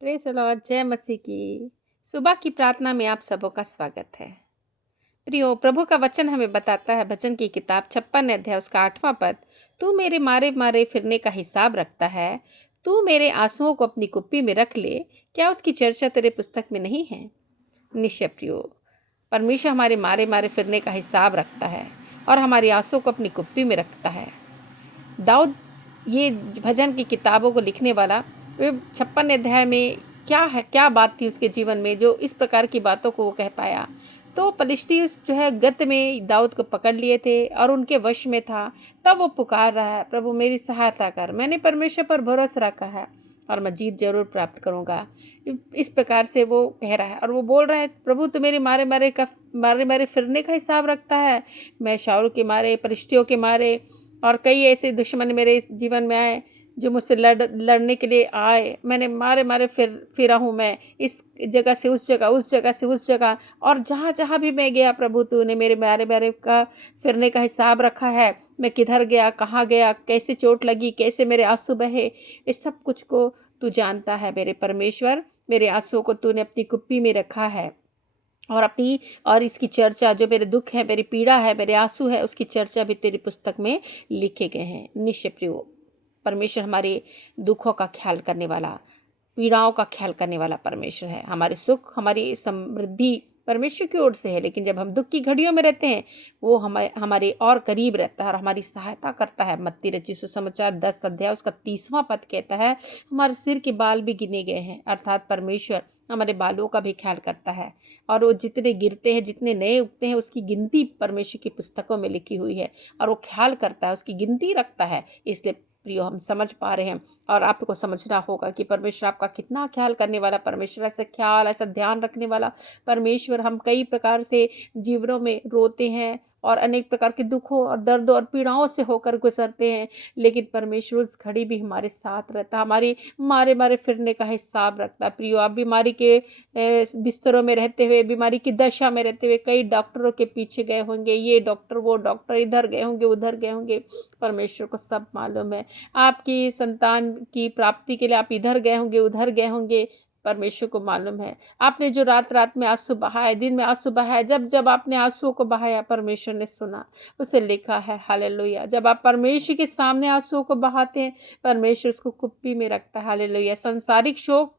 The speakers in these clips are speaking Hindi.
प्रेज़ द लॉर्ड, जय मसीह की। सुबह की प्रार्थना में आप सबों का स्वागत है। प्रियो, प्रभु का वचन हमें बताता है, भजन की किताब 56 अध्याय उसका 8वां पद, तू मेरे मारे मारे फिरने का हिसाब रखता है, तू मेरे आंसुओं को अपनी कुप्पी में रख ले, क्या उसकी चर्चा तेरे पुस्तक में नहीं है? निश्चय प्रियो, परमेश्वर हमारे मारे मारे फिरने का हिसाब रखता है और हमारी आंसुओं को अपनी कुप्पी में रखता है। दाऊद ये भजन की किताबों को लिखने वाला, वे 56 अध्याय में क्या बात थी उसके जीवन में जो इस प्रकार की बातों को वो कह पाया। तो पलिश्ती जो है गत में दाऊद को पकड़ लिए थे और उनके वश में था। तब वो पुकार रहा है, प्रभु मेरी सहायता कर, मैंने परमेश्वर पर भरोसा रखा है और मैं जीत जरूर प्राप्त करूंगा। इस प्रकार से वो कह रहा है और वो बोल रहा है, प्रभु तो मेरे मारे मारे फिरने का हिसाब रखता है। मैं शाऊल के मारे, पलिश्तियों के मारे और कई ऐसे दुश्मन मेरे जीवन में आए जो मुझसे लड़ने के लिए आए। मैंने मारे मारे फिरा हूँ, मैं इस जगह से उस जगह, उस जगह से उस जगह, और जहाँ जहाँ भी मैं गया प्रभु तूने मेरे मारे मारे का फिरने का हिसाब रखा है। मैं किधर गया, कहाँ गया, कैसे चोट लगी, कैसे मेरे आंसू बहे, इस सब कुछ को तू जानता है मेरे परमेश्वर। मेरे आंसुओं को तूने अपनी कुप्पी में रखा है और इसकी चर्चा, जो मेरे दुख है, मेरी पीड़ा है, मेरे आंसू है, उसकी चर्चा भी तेरी पुस्तक में लिखे गए हैं। निश्चय प्रियो, परमेश्वर हमारे दुखों का ख्याल करने वाला, पीड़ाओं का ख्याल करने वाला परमेश्वर है। हमारे सुख, हमारी समृद्धि परमेश्वर की ओर से है, लेकिन जब हम दुख की घड़ियों में रहते हैं, वो हमारे और करीब रहता है और हमारी सहायता करता है। मत्ती रचित सुसमाचार 10 अध्याय उसका 30वां पद कहता है, हमारे सिर के बाल भी गिने गए हैं, अर्थात परमेश्वर हमारे बालों का भी ख्याल करता है। और वो जितने गिरते हैं, जितने नए उगते हैं, उसकी गिनती परमेश्वर की पुस्तकों में लिखी हुई है और वो ख्याल करता है, उसकी गिनती रखता है। इसलिए प्रियो, हम समझ पा रहे हैं और आपको समझना होगा कि परमेश्वर आपका कितना ख्याल करने वाला परमेश्वर, ऐसा ख्याल, ऐसा ध्यान रखने वाला परमेश्वर। हम कई प्रकार से जीवनों में रोते हैं और अनेक प्रकार के दुखों और दर्दों और पीड़ाओं से होकर गुजरते हैं, लेकिन परमेश्वर उस घड़ी भी हमारे साथ रहता, हमारी मारे मारे फिरने का हिसाब रखता। प्रियो, आप बीमारी के बिस्तरों में रहते हुए, बीमारी की दशा में रहते हुए कई डॉक्टरों के पीछे गए होंगे, ये डॉक्टर वो डॉक्टर, इधर गए होंगे उधर गए होंगे, परमेश्वर को सब मालूम है। आपकी संतान की प्राप्ति के लिए आप इधर गए होंगे उधर गए होंगे, परमेश्वर को मालूम है। आपने जो रात रात में आंसू बहाए, दिन में आंसू बहाए, जब जब आपने आंसुओं को बहाया, परमेश्वर ने सुना, उसे लिखा है। हालेलुया। जब आप परमेश्वर के सामने आंसुओं को बहाते हैं, परमेश्वर उसको कुप्पी में रखता है। हालेलुया। सांसारिक शोक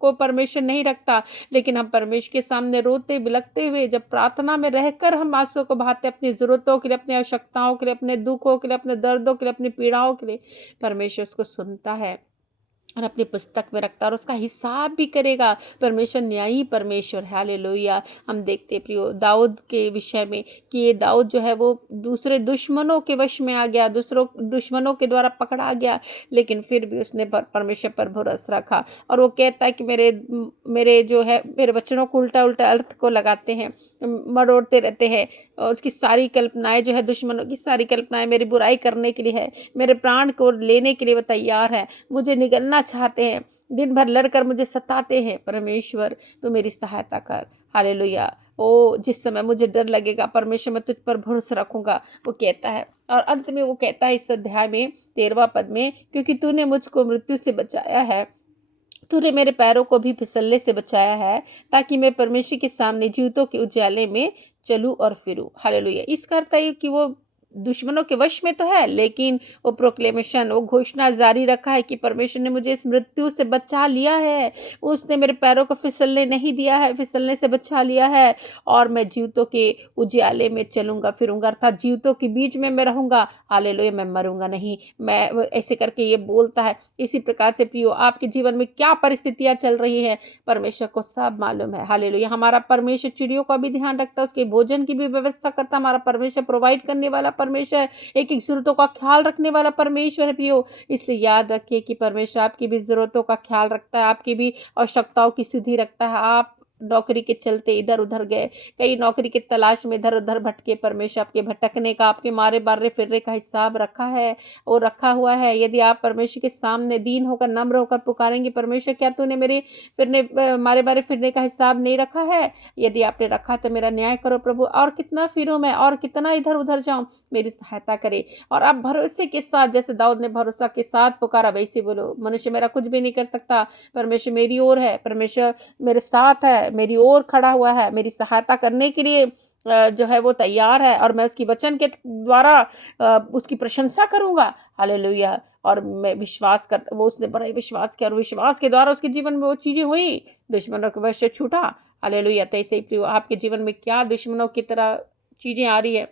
को परमेश्वर नहीं रखता, लेकिन हम परमेश्वर के सामने रोते बिलखते हुए जब प्रार्थना में रहकर हम आंसुओं को बहाते, अपनी ज़रूरतों के लिए, अपनी आवश्यकताओं के लिए, अपने दुखों के लिए, अपने दर्दों के लिए, अपनी पीड़ाओं के लिए, परमेश्वर उसको सुनता है और अपनी पुस्तक में रखता है और उसका हिसाब भी करेगा। परमेश्वर न्यायी परमेश्वर है। हालेलुया। हम देखते प्रियो दाऊद के विषय में कि ये दाऊद जो है वो दूसरे दुश्मनों के वश में आ गया, दूसरों दुश्मनों के द्वारा पकड़ा गया, लेकिन फिर भी उसने परमेश्वर पर भरोसा रखा और वो कहता है कि मेरे जो है मेरे वचनों को उल्टा उल्टा अर्थ को लगाते हैं, मरोड़ते रहते हैं, और उसकी सारी कल्पनाएं जो है, दुश्मनों की सारी कल्पनाएं मेरी बुराई करने के लिए है, मेरे प्राण को लेने के लिए वो तैयार है, मुझे निगलना चाहते हैं, दिन भर लड़कर मुझे सताते हैं। परमेश्वर तू मेरी सहायता कर। हालेलुया। ओ जिस समय मुझे डर लगेगा, परमेश्वर मैं तुझ पर भरोसा रखूंगा, वो कहता है। और अंत में वो कहता है इस अध्याय में 13वां पद में, क्योंकि तूने मुझको मृत्यु से बचाया है, तूने मेरे पैरों को भी फिसलने से बचाया है, ताकि मैं परमेश्वर के सामने जीवितों के उजाले में चलूं और फिरूं। हालेलुया। इसका अर्थ है कि वो दुश्मनों के वश में तो है, लेकिन वो प्रोक्लेमेशन, वो घोषणा जारी रखा है कि परमेश्वर ने मुझे इस मृत्यु से बचा लिया है, उसने मेरे पैरों को फिसलने नहीं दिया है, फिसलने से बचा लिया है, और मैं जीवितों के उजियाले में चलूंगा फिरूंगा, अर्थात जीवितों के बीच में मैं रहूंगा। हालेलुया। मैं मरूंगा नहीं, मैं ऐसे करके ये बोलता है। इसी प्रकार से प्रियो, आपके जीवन में क्या परिस्थितियां चल रही है, परमेश्वर को सब मालूम है। हालेलुया। हमारा परमेश्वर चिड़ियों का भी ध्यान रखता है, उसके भोजन की भी व्यवस्था करता है। हमारा परमेश्वर प्रोवाइड करने वाला परमेश्वर, एक एक जरूरतों का ख्याल रखने वाला परमेश्वर है प्रियो। इसलिए याद रखिए कि परमेश्वर आपकी भी जरूरतों का ख्याल रखता है, आपकी भी आवश्यकताओं की सुधि रखता है। आप नौकरी के चलते इधर उधर गए, कई नौकरी की तलाश में इधर उधर भटके, परमेश्वर आपके भटकने का, आपके मारे मारे फिरने का हिसाब रखा है और रखा हुआ है। यदि आप परमेश्वर के सामने दीन होकर नम्र होकर पुकारेंगे, परमेश्वर क्या तूने मेरे मारे मारे फिरने का हिसाब नहीं रखा है? यदि आपने रखा तो मेरा न्याय करो प्रभु, और कितना फिरूं मैं, और कितना इधर उधर जाऊं, मेरी सहायता करे। और आप भरोसे के साथ, जैसे दाऊद ने भरोसा के साथ पुकारा, वैसे बोलो, मनुष्य मेरा कुछ भी नहीं कर सकता, परमेश्वर मेरी ओर है, परमेश्वर मेरे साथ है, मेरी ओर खड़ा हुआ है, मेरी सहायता करने के लिए जो है वो तैयार है, और मैं उसकी वचन के द्वारा उसकी प्रशंसा करूंगा। हालेलुया। और मैं विश्वास कर, वो उसने बड़ा ही विश्वास किया, और विश्वास के द्वारा उसके जीवन में वो चीजें हुई, दुश्मनों के वश से छूटा। हालेलुया। तो ऐसे ही प्रियो, आपके जीवन में क्या दुश्मनों की तरह चीजें आ रही है,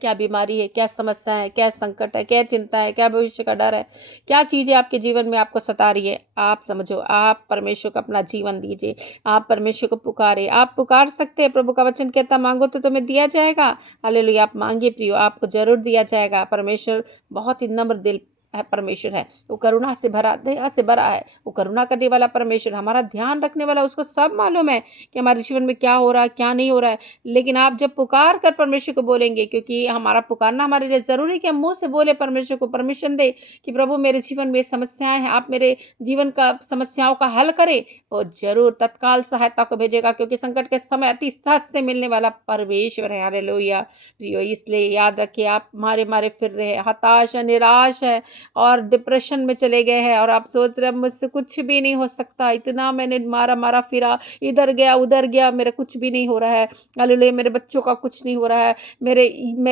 क्या बीमारी है, क्या समस्या है, क्या संकट है, क्या चिंता है, क्या भविष्य का डर है, क्या चीज़ें आपके जीवन में आपको सता रही है, आप समझो, आप परमेश्वर को अपना जीवन दीजिए, आप परमेश्वर को पुकारे, आप पुकार सकते हैं। प्रभु का वचन कहता, मांगो तो तुम्हें दिया जाएगा। हालेलुया। आप मांगिए प्रियो, आपको जरूर दिया जाएगा। परमेश्वर बहुत ही नम्र दिल है, परमेश्वर है, वो करुणा से भरा, दया से भरा है, वो करुणा करने वाला परमेश्वर, हमारा ध्यान रखने वाला, उसको सब मालूम है कि हमारे जीवन में क्या हो रहा है, क्या नहीं हो रहा है। लेकिन आप जब पुकार कर परमेश्वर को बोलेंगे, क्योंकि हमारा पुकारना हमारे लिए जरूरी है कि हम मुंह से बोले, परमेश्वर को परमिशन दे कि प्रभु मेरे जीवन में समस्याएं हैं, आप मेरे जीवन का समस्याओं का हल करें, और जरूर तत्काल सहायता को भेजेगा, क्योंकि संकट के समय अति सहज से मिलने वाला परमेश्वर है। हालेलुया प्रियो, इसलिए याद रखिए, आप मारे मारे फिर रहे हैं, हताश है, निराश है, और डिप्रेशन में चले गए हैं, और आप सोच रहे हैं मुझसे कुछ भी नहीं हो सकता, इतना मैंने मारा मारा फिरा, इधर गया उधर गया, मेरा कुछ भी नहीं हो रहा है। हालेलुया। मेरे बच्चों का कुछ नहीं हो रहा है, मेरे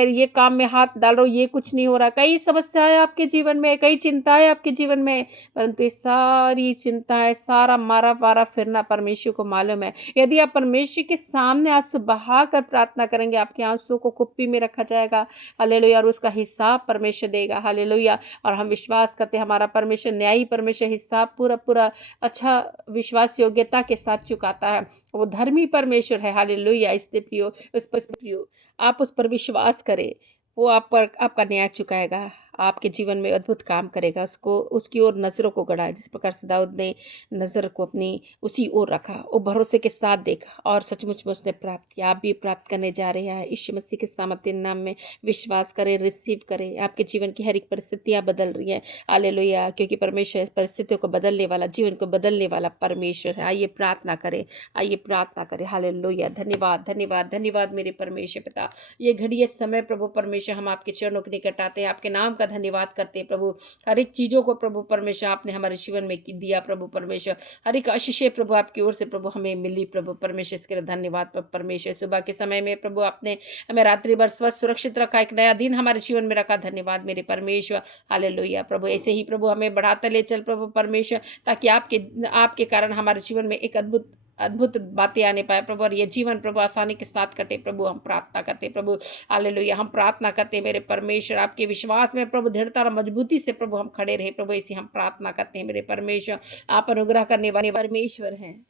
ये काम में हाथ डाल रहा हूँ, ये कुछ नहीं हो रहा है। कई समस्याएं आपके जीवन में, कई चिंताएं आपके जीवन में, परंतु ये सारी चिंताएं, सारा मारा वारा फिरना परमेश्वर को मालूम है। यदि आप परमेश्वर के सामने आंसू बहाकर प्रार्थना करेंगे, आपके आंसू को कुप्पी में रखा जाएगा। हालेलुया। और उसका हिसाब परमेश्वर देगा। हालेलुया। और हम विश्वास करते हैं, हमारा परमेश्वर न्यायी परमेश्वर हिसाब पूरा पूरा अच्छा विश्वास योग्यता के साथ चुकाता है, वो धर्मी परमेश्वर है। हालेलुया। इसलिए प्रियो, उस पर प्रियो, आप उस पर विश्वास करें, वो आप पर आपका न्याय चुकाएगा, आपके जीवन में अद्भुत काम करेगा। उसको, उसकी ओर नज़रों को गड़ाए, जिस प्रकार से दाऊद ने नज़र को अपनी उसी ओर रखा, वो भरोसे के साथ देखा, और सचमुच में उसने प्राप्त किया। आप भी प्राप्त करने जा रहे हैं। यीशु मसीह के सामर्थ्य नाम में विश्वास करें, रिसीव करें। आपके जीवन की हर एक परिस्थितियाँ बदल रही हैं। हालेलुया। क्योंकि परमेश्वर इस परिस्थितियों को बदलने वाला, जीवन को बदलने वाला परमेश्वर है। आइए प्रार्थना करें, आइए प्रार्थना करें। हालेलुया। धन्यवाद धन्यवाद धन्यवाद मेरे परमेश्वर पिता, ये घड़ी ये समय प्रभु परमेश्वर, हम आपके चरणों के निकट आते हैं, आपके नाम का धन्यवाद करते हैं प्रभु। हर एक चीज़ों को प्रभु परमेश्वर आपने हमारे जीवन में दिया प्रभु परमेश्वर, हर एक आशीषें प्रभु आपकी ओर से प्रभु हमें मिली प्रभु परमेश्वर, इसके लिए धन्यवाद प्रभु परमेश्वर। सुबह के समय में प्रभु आपने हमें रात्रि भर स्वस्थ सुरक्षित रखा, एक नया दिन हमारे जीवन में रखा, धन्यवाद मेरे परमेश्वर। हालेलुया प्रभु, ऐसे ही प्रभु हमें बढ़ाते ले चल प्रभु परमेश्वर, ताकि आपके कारण हमारे जीवन में एक अद्भुत अद्भुत बातें आने पाए प्रभु, और ये जीवन प्रभु आसानी के साथ कटे प्रभु। हम प्रार्थना करते प्रभु, हालेलुया, हम प्रार्थना करते मेरे परमेश्वर, आपके विश्वास में प्रभु दृढ़ता और मजबूती से प्रभु हम खड़े रहे प्रभु, ऐसे हम प्रार्थना करते हैं मेरे परमेश्वर। आप अनुग्रह करने वाले परमेश्वर हैं,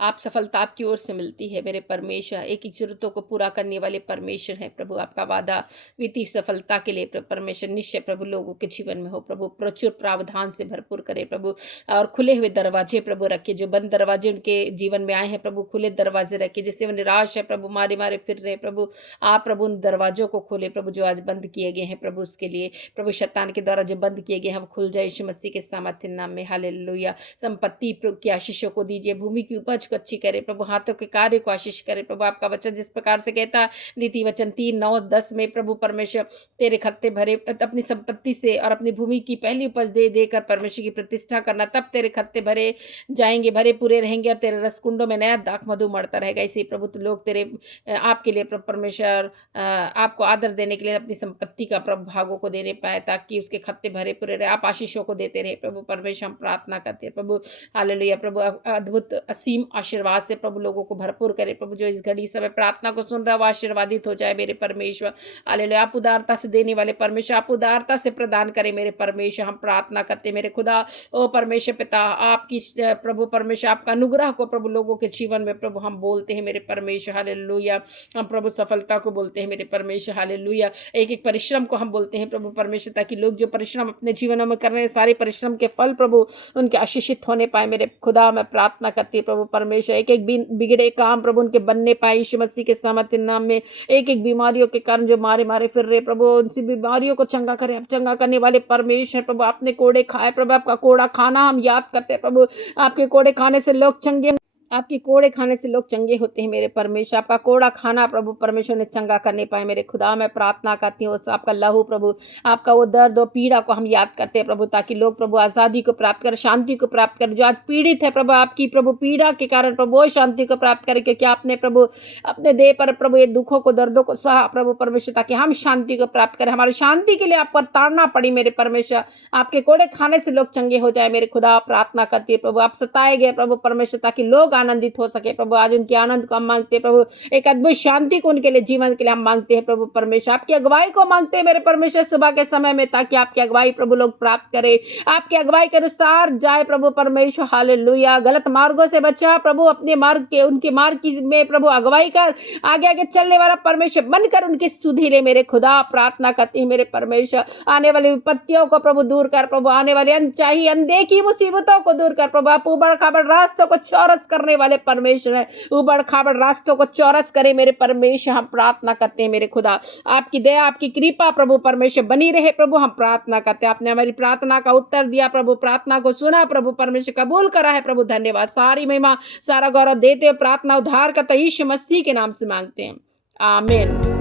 आप सफलता आपकी ओर से मिलती है मेरे परमेश्वर, एक एक जरूरतों को पूरा करने वाले परमेश्वर हैं प्रभु। आपका वादा वित्तीय सफलता के लिए परमेश्वर निश्चय प्रभु लोगों के जीवन में हो प्रभु, प्रचुर प्रावधान से भरपूर करे प्रभु, और खुले हुए दरवाजे प्रभु रखे, जो बंद दरवाजे उनके जीवन में आए हैं प्रभु, खुले दरवाजे रखे, जिससे वो निराश है प्रभु, मारे मारे फिर रहे प्रभु, आप प्रभु उन दरवाजों को खोले प्रभु, जो आज बंद किए गए हैं प्रभु, उसके लिए प्रभु शैतान के द्वारा जो बंद किए गए हैं वो खुल जाए यीशु मसीह के सामर्थ्य नाम में। हालेलुया। संपत्ति की आशीषों को दीजिए, भूमि की उपज को अच्छी करे प्रभु, हाथों के कार्य को आशीष करे प्रभु। आपका वचन जिस प्रकार से कहता है नीति वचन 3:9-10 में प्रभु परमेश्वर, तेरे खत्ते भरे अपनी संपत्ति से और अपनी भूमि की पहली उपज दे देकर परमेश्वर की प्रतिष्ठा करना, तब तेरे खत्ते भरे जाएंगे, भरे पूरे रहेंगे, और तेरे रसकुंडों में नया दाख मधु मरता रहेगा। इसी प्रभु तो लोग तेरे आपके लिए परमेश्वर आपको आदर देने के लिए अपनी संपत्ति का प्रभु भागों को देने पाए, ताकि उसके खत्ते भरे पूरे रहे, आप आशीषों को देते रहे प्रभु परमेश्वर। हम प्रार्थना करते हैं प्रभु, हालेलुया प्रभु, अद्भुत असीम आशीर्वाद से प्रभु लोगों को भरपूर करे प्रभु, जो इस घड़ी समय प्रार्थना को सुन रहा है वो आशीर्वादित हो जाए मेरे परमेश्वर। हालेलुया। आप उदारता से देने वाले परमेश्वर, आप उदारता से प्रदान करें मेरे परमेश्वर। हम प्रार्थना करते मेरे खुदा ओ परमेश्वर पिता, आपकी प्रभु परमेश्वर आपका अनुग्रह को प्रभु लोगों के जीवन में प्रभु हम बोलते हैं मेरे परमेश्वर। हालेलुया। हम प्रभु सफलता को बोलते हैं मेरे परमेश्वर। हालेलुया। एक एक परिश्रम को हम बोलते हैं प्रभु परमेश्वर, ताकि लोग जो परिश्रम अपने जीवनों में कर रहे हैं, सारे परिश्रम के फल प्रभु उनके आशीषित होने पाए मेरे खुदा। मैं प्रार्थना करती प्रभु परमेश्वर, परमेश्वर। एक एक बिगड़े काम प्रभु उनके बनने पाए यीशु मसीह के सामर्थ्य नाम में। एक एक बीमारियों के कारण जो मारे मारे फिर रहे प्रभु, उनसी बीमारियों को चंगा करे। आप चंगा करने वाले परमेश्वर प्रभु, आपने कोड़े खाए प्रभु, आपका कोड़ा खाना हम याद करते हैं प्रभु। आपके कोड़े खाने से लोग चंगे, आपके कोड़े खाने से लोग चंगे होते हैं मेरे परमेश्वर। आपका कोड़ा खाना प्रभु परमेश्वर ने चंगा करने पाए मेरे खुदा। मैं प्रार्थना करती हूँ आपका लहू प्रभु, आपका वो दर्द और पीड़ा को हम याद करते हैं प्रभु, ताकि लोग प्रभु आज़ादी को प्राप्त कर, शांति को प्राप्त कर। जो आज पीड़ित है प्रभु, आपकी प्रभु पीड़ा के कारण प्रभु वो शांति को प्राप्त करे, क्योंकि आपने प्रभु अपने देह पर प्रभु ये दुखों को दर्दों को सहा प्रभु परमेश्वर, ताकि हम शांति को प्राप्त करें। हमारी शांति के लिए आप पर ताड़ना पड़ी मेरे परमेश्वर। आपके कोड़े खाने से लोग चंगे हो जाए मेरे खुदा। प्रार्थना करती है प्रभु, आप सताए गए प्रभु परमेश्वर, ताकि लोग आनंदित हो सके प्रभु। आज उनके आनंद को हम मांगते हैं प्रभु, एक अद्भुत शांति को उनके लिए, जीवन के लिए हम मांगते हैं प्रभु परमेश्वर। आपकी अगुवाई को मांगते हैं मेरे परमेश्वर सुबह के समय में, ताकि आपकी अगुवाई प्रभु लोग प्राप्त करें, आपकी अगुवाई के अनुसार जाए प्रभु परमेश्वर। हालेलुया। गलत मार्गों से बचा प्रभु, अपने मार्ग के, उनके मार्ग की में प्रभु अगुवाई कर, आगे आगे चलने वाला परमेश्वर बनकर उनकी सुधीरे मेरे खुदा। प्रार्थना करती है मेरे परमेश्वर, आने वाली विपत्तियों को प्रभु दूर कर प्रभु, आने वाली अनचाही अनदेखी मुसीबतों को दूर कर प्रभु। आप उबड़ खाबड़ रास्तों को चौरस करने वाले परमेश्वर है, उबड़ खाबड़ रास्तों को चौरस करे मेरे परमेश्वर। हम प्रार्थना करते हैं मेरे खुदा, आपकी दया आपकी कृपा प्रभु परमेश्वर बनी रहे प्रभु। हम प्रार्थना करते हैं, आपने हमारी प्रार्थना का उत्तर दिया प्रभु, प्रार्थना को सुना प्रभु परमेश्वर, कबूल करा है प्रभु। धन्यवाद, सारी महिमा सारा गौरव देते, प्रार्थना उद्धार करता यीशु मसीह के नाम से मांगते हैं, आमीन।